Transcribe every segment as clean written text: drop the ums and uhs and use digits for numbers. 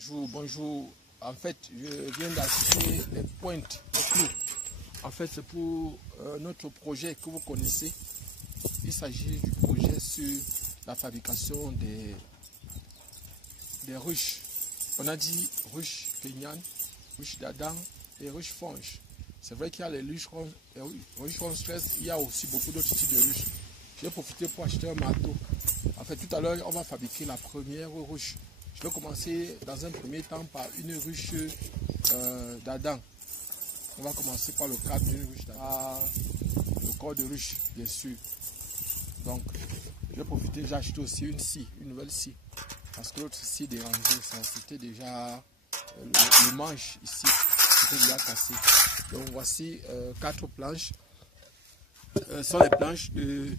Bonjour, bonjour. En fait, je viens d'acheter les pointes de clous. En fait, c'est pour notre projet que vous connaissez. Il s'agit du projet sur la fabrication des ruches. On a dit ruches kenyanes, ruches d'Adam et ruches fonges. C'est vrai qu'il y a les ruches stress, il y a aussi beaucoup d'autres types de ruches. J'ai profité pour acheter un marteau. En fait, tout à l'heure, on va fabriquer la première ruche. Je vais commencer dans un premier temps par une ruche d'Adam. On va commencer par le cadre d'une ruche d'Adam. Le corps de ruche, bien sûr. Donc, je vais profiter, j'ai acheté aussi une scie, une nouvelle scie. Parce que l'autre scie dérangée, c'était déjà le manche ici, c'était déjà cassé. Donc, voici 4 planches. Ce sont les planches de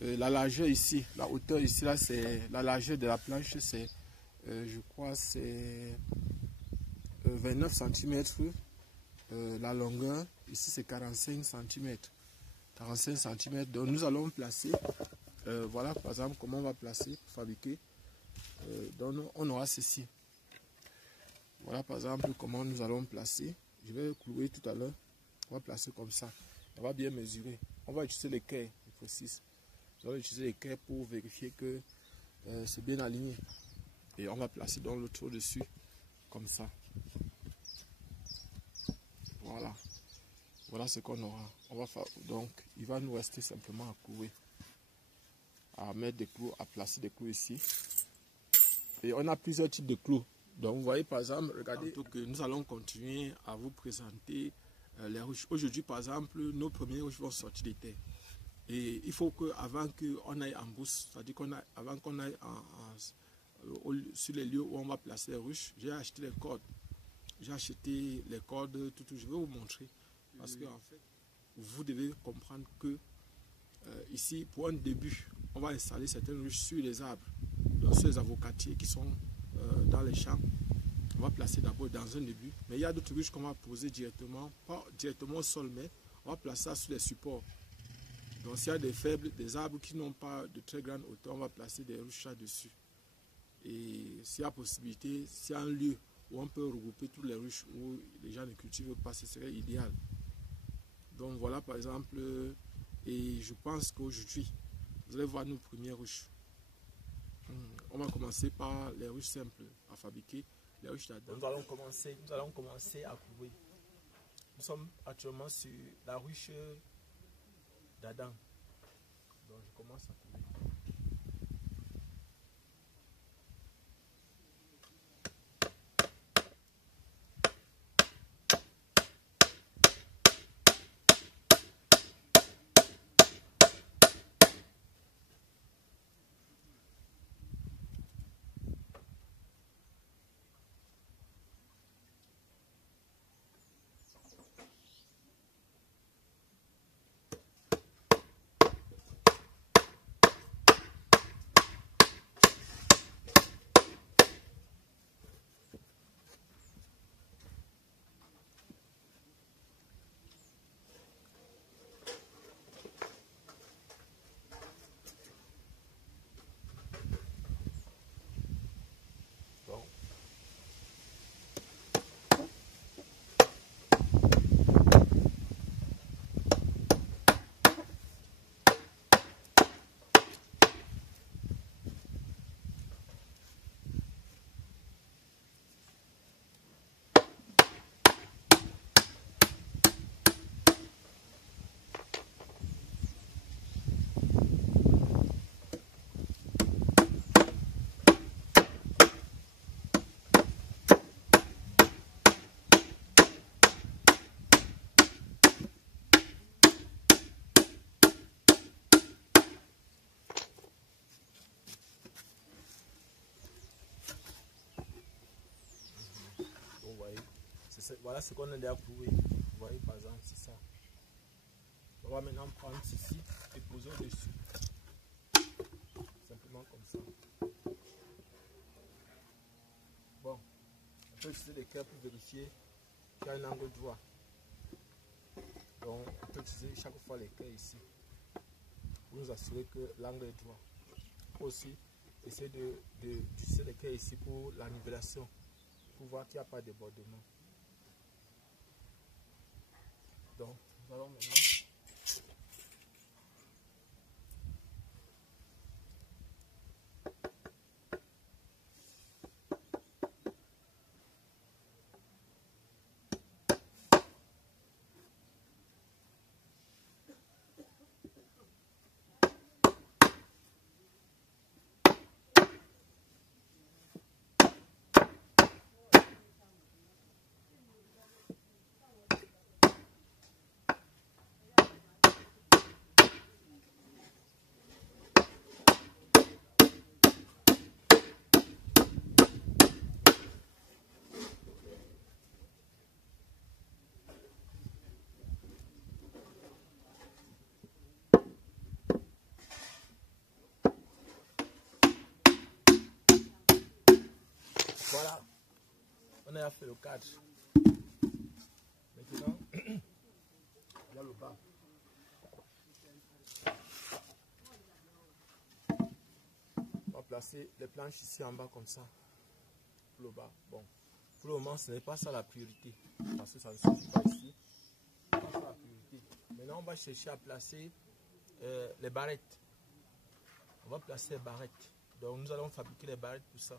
la largeur ici, la hauteur ici, là, c'est la largeur de la planche, c'est je crois c'est 29 cm, la longueur ici c'est 45 cm. 45 cm, donc nous allons placer, voilà par exemple comment on va placer pour fabriquer, donc on aura ceci. Voilà par exemple comment nous allons placer, je vais clouer tout à l'heure, on va placer comme ça, on va bien mesurer, on va utiliser l'équerre, je précise. On va utiliser l'équerre pour vérifier que c'est bien aligné. Et on va placer dans le trou dessus, comme ça. Voilà. Voilà ce qu'on aura. On va faire, donc, il va nous rester simplement à clouer. À mettre des clous, à placer des clous ici. Et on a plusieurs types de clous. Donc, vous voyez par exemple, regardez que nous allons continuer à vous présenter les ruches. Aujourd'hui, par exemple, nos premiers ruches vont sortir des terres. Et il faut qu'avant qu'on aille en bourse, c'est-à-dire avant qu'on aille sur les lieux où on va placer les ruches, j'ai acheté les cordes. J'ai acheté les cordes, tout, je vais vous montrer. Parce que en fait, vous devez comprendre que ici, pour un début, on va installer certaines ruches sur les arbres, donc sur les avocatiers qui sont dans les champs. On va placer d'abord dans un début. Mais il y a d'autres ruches qu'on va poser directement, pas directement au sol, mais on va placer ça sur les supports. Donc s'il y a des arbres qui n'ont pas de très grande hauteur, on va placer des ruches là-dessus. Et s'il y a possibilité, s'il y a un lieu où on peut regrouper toutes les ruches où les gens ne cultivent pas, ce serait idéal. Donc voilà par exemple, et je pense qu'aujourd'hui, vous allez voir nos premières ruches. On va commencer par les ruches simples à fabriquer, les ruches d'Adam. Nous allons commencer à clouer. Nous sommes actuellement sur la ruche d'Adam. Donc je commence à clouer. Voilà ce qu'on a déjà cloué. Vous voyez par exemple, c'est ça. On va maintenant prendre ceci et poser au-dessus. Simplement comme ça. Bon, on peut utiliser l'équerre pour vérifier qu'il y a un angle droit. Donc, on peut utiliser chaque fois l'équerre ici pour nous assurer que l'angle est droit. Aussi, essayer d'utiliser l'équerre ici pour la nivellation. pour voir qu'il n'y a pas de débordement. Donc, nous allons maintenant voilà, on a fait le cadre. Maintenant, il y a le bas. On va placer les planches ici en bas comme ça. Pour le bas. Bon, pour le moment, ce n'est pas ça la priorité. Parce que ça ne suffit pas ici. Ce n'est pas ça la priorité. Maintenant, on va chercher à placer les barrettes. On va placer les barrettes. Donc, nous allons fabriquer les barrettes pour ça.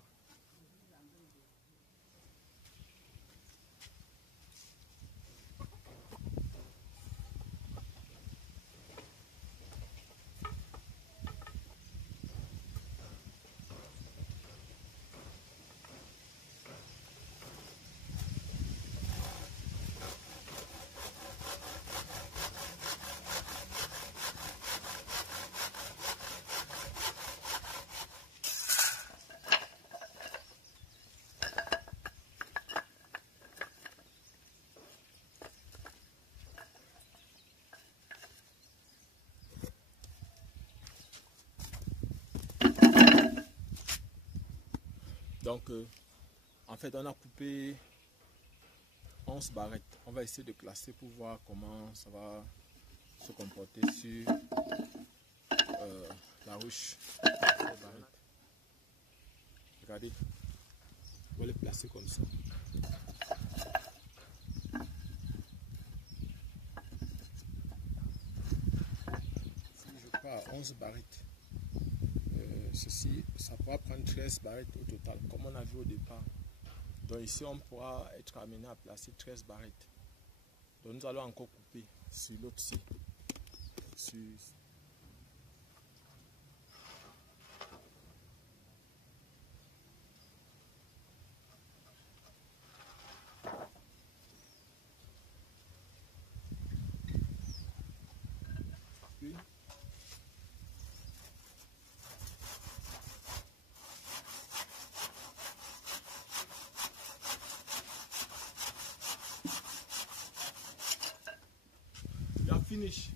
Donc, en fait, on a coupé 11 barrettes. On va essayer de classer pour voir comment ça va se comporter sur la ruche. Regardez, on va les placer comme ça. Si je pars à 11 barrettes, ceci, ça pourra prendre 13 barrettes au total, comme on a vu au départ. Donc ici, on pourra être amené à placer 13 barrettes. Donc nous allons encore couper sur l'autre site. Finish.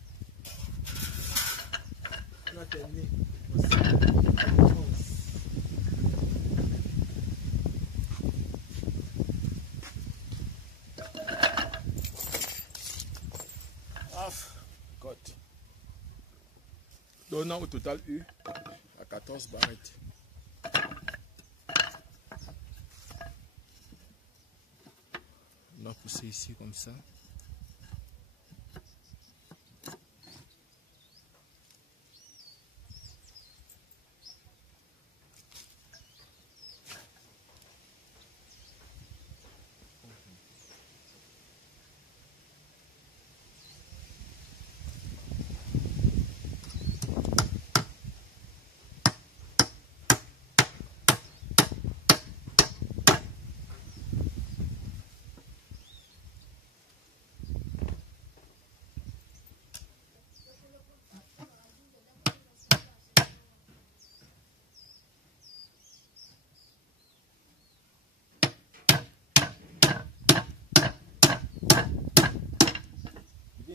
On a terminé. God. Donc on a au total eu à 14 barrettes. On va pousser ici comme ça.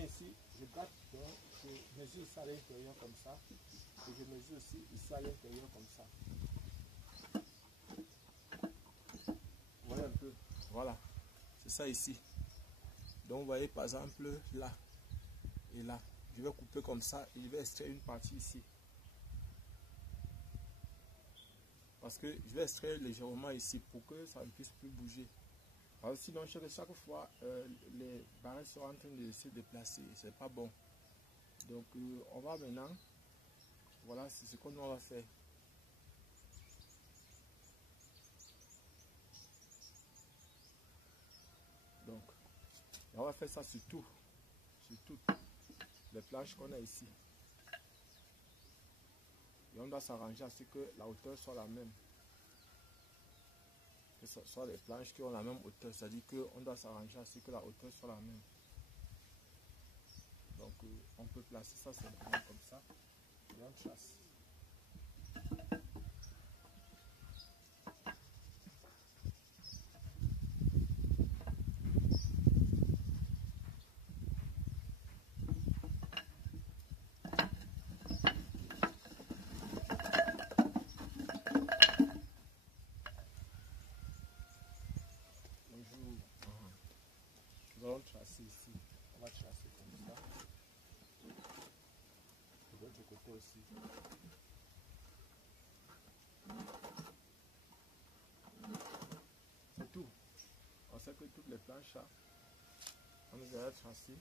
Ici, je gratte, je mesure ça à l'intérieur comme ça, et je mesure aussi ici à l'intérieur comme ça. Voilà un peu, voilà, c'est ça ici. Donc vous voyez par exemple là et là, je vais couper comme ça et je vais extraire une partie ici. Parce parce que je vais extraire légèrement ici pour que ça ne puisse plus bouger. Alors, sinon, chaque fois, les barrettes sont en train de se déplacer. C'est pas bon. Donc, on va maintenant, voilà, c'est ce qu'on va faire. Donc, on va faire ça sur toutes les planches qu'on a ici. Et on doit s'arranger à ce que la hauteur soit la même. Que ce soit les planches qui ont la même hauteur, c'est-à-dire qu'on doit s'arranger à ce que la hauteur soit la même. Donc, on peut placer ça simplement comme ça. Et on trace. Nous allons tracer ici. On va tracer comme ça. De l'autre côté aussi. C'est tout. On sait que toutes les planches là, on les a tracées.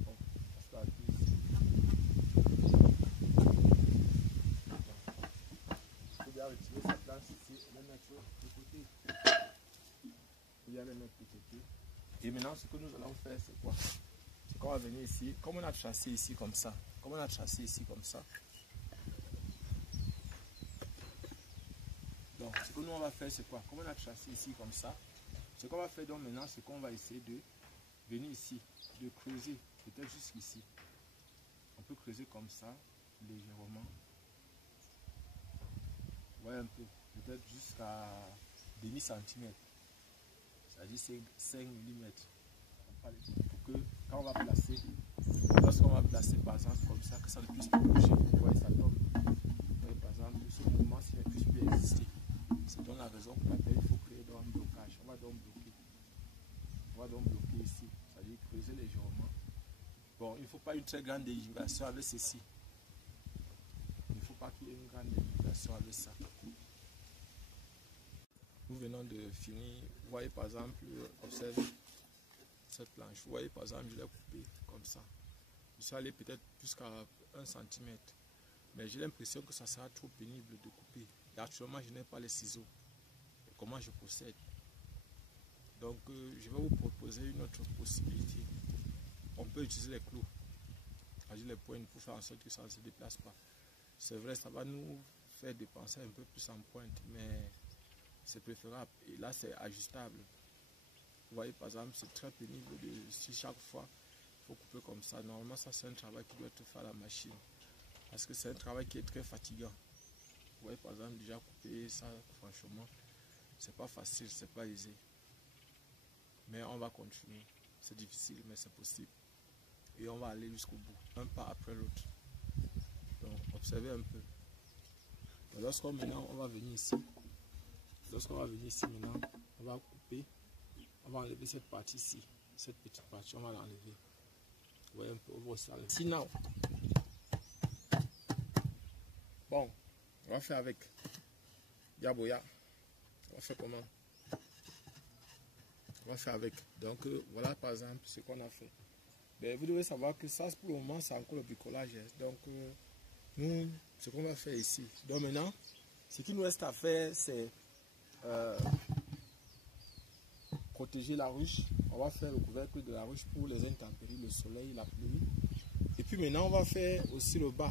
Bon, on se l'a dit ici. Il faut bien retirer sa planche ici et les mettre de côté. Il y a les mettre de côté. Et maintenant, ce que nous allons faire, c'est quoi? C'est qu'on va venir ici, comme on a tracé ici comme ça. Comme on a tracé ici comme ça. Donc, ce que nous on va faire, c'est quoi? Comme on a tracé ici comme ça, ce qu'on va faire donc maintenant, c'est qu'on va essayer de venir ici, de creuser, peut-être jusqu'ici. On peut creuser comme ça, légèrement. Ouais, un peu, peut-être jusqu'à demi centimètre. C'est-à-dire 5 mm. Pour que quand on va placer, lorsqu'on va placer par exemple comme ça, que ça ne puisse plus bouger. Vous voyez, ça tombe. Vous voyez, par exemple, ce mouvement s'il ne puisse plus exister. C'est donc la raison pour laquelle il faut créer donc un blocage. On va donc bloquer. On va donc bloquer ici. C'est-à-dire creuser légèrement. Bon, il ne faut pas une très grande dévigation avec ceci. Il ne faut pas qu'il y ait une grande dévigation avec ça. Nous venons de finir. Vous voyez par exemple, observez cette planche. Vous voyez par exemple, je l'ai coupée comme ça. Je suis allé peut-être jusqu'à 1 cm. Mais j'ai l'impression que ça sera trop pénible de couper. Et actuellement, je n'ai pas les ciseaux. Et comment je procède? Donc, je vais vous proposer une autre possibilité. On peut utiliser les clous, les pointes pour faire en sorte que ça ne se déplace pas. C'est vrai, ça va nous faire dépenser un peu plus en pointe, mais c'est préférable. Et là, c'est ajustable. Vous voyez, par exemple, c'est très pénible de, si chaque fois il faut couper comme ça. Normalement, ça, c'est un travail qui doit être fait à la machine. Parce que c'est un travail qui est très fatigant. Vous voyez, par exemple, déjà couper ça, franchement, c'est pas facile, c'est pas aisé. Mais on va continuer. C'est difficile, mais c'est possible. Et on va aller jusqu'au bout, un pas après l'autre. Donc, observez un peu. Lorsqu'on maintenant, on va venir ici. Lorsqu'on va venir ici maintenant, on va couper. On va enlever cette partie-ci. Cette petite partie, on va l'enlever. Vous voyez un peu, on va aussi enlever. Sinon, bon, on va faire avec Yaboya. On va faire comment? On va faire avec. Donc, voilà par exemple ce qu'on a fait. Mais vous devez savoir que ça, pour le moment, c'est encore le bricolage. Donc, nous, ce qu'on va faire ici. Donc maintenant, ce qui nous reste à faire, c'est protéger la ruche. On va faire le couvercle de la ruche pour les intempéries, le soleil, la pluie. Et puis maintenant, on va faire aussi le bas,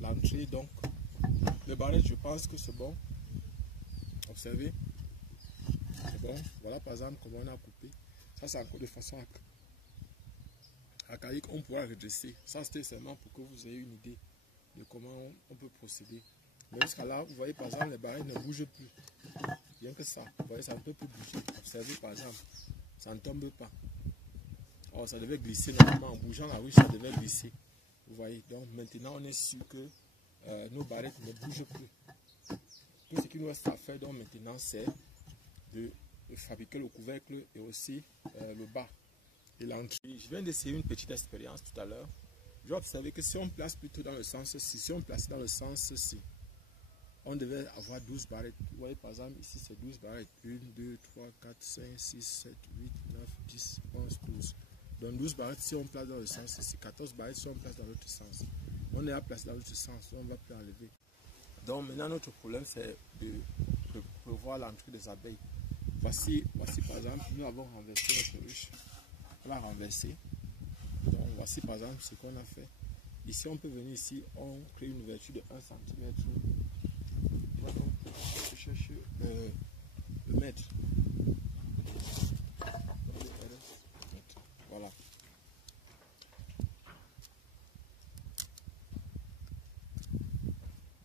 l'entrée. Donc, le barrette, je pense que c'est bon. Observez. C'est bon. Voilà par exemple comment on a coupé. Ça, c'est encore de façon archaïque. On pourra redresser. Ça, c'était seulement pour que vous ayez une idée de comment on peut procéder. Mais jusqu'à là, vous voyez par exemple, les barrettes ne bougent plus. Bien que ça, vous voyez, ça ne peut plus bouger. Observez par exemple, ça ne tombe pas. Oh, ça devait glisser normalement. En bougeant la ruche, ça devait glisser. Vous voyez, donc maintenant on est sûr que nos barrettes ne bougent plus. Tout ce qu'il nous reste à faire donc maintenant, c'est de fabriquer le couvercle et aussi le bas et l'entrée. Je viens d'essayer une petite expérience tout à l'heure. Je vais observer que si on place plutôt dans le sens ci, si on place dans le sens ci, on devait avoir 12 barrettes. Vous voyez, par exemple, ici, c'est 12 barrettes. 1, 2, 3, 4, 5, 6, 7, 8, 9, 10, 11, 12. Donc, 12 barrettes, si on place dans le sens ici, 14 barrettes, si on place dans l'autre sens. On est à placer dans l'autre sens, on ne va plus enlever. Donc, maintenant, notre problème, c'est de prévoir l'entrée des abeilles. Voici, par exemple, nous avons renversé notre ruche. On l'a renversé. Donc, voici, par exemple, ce qu'on a fait. Ici, on peut venir ici, on crée une ouverture de 1 cm. On va donc chercher le mètre. Voilà.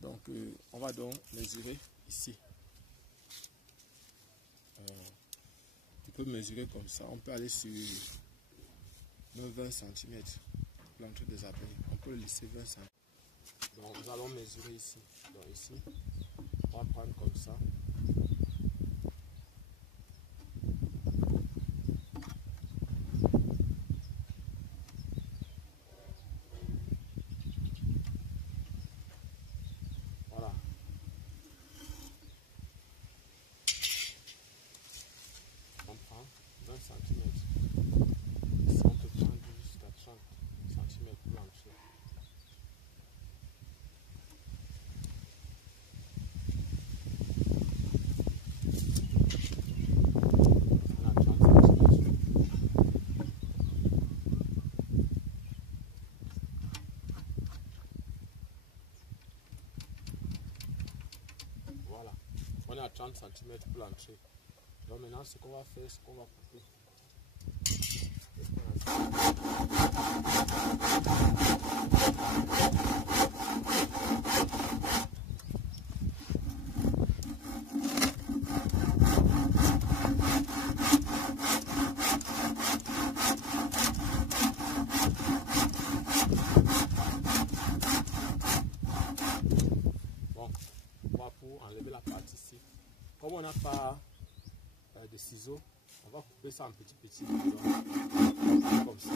Donc, on va donc mesurer ici. On peut mesurer comme ça. On peut aller sur 20 cm. L'entrée des abeilles. On peut le laisser 20 cm. Donc, nous allons mesurer ici. Donc, ici, on va prendre comme ça. Voilà. On prend 20 cm. Ici, on peut prendre jusqu'à 30 cm pour l'entrée. Voilà, on est à 30 cm pour l'entrée. Donc maintenant, ce qu'on va faire, c'est qu'on va couper. Bon, on va pour enlever la partie ici. Comme on n'a pas de ciseaux, on va couper ça en petit. Comme ça.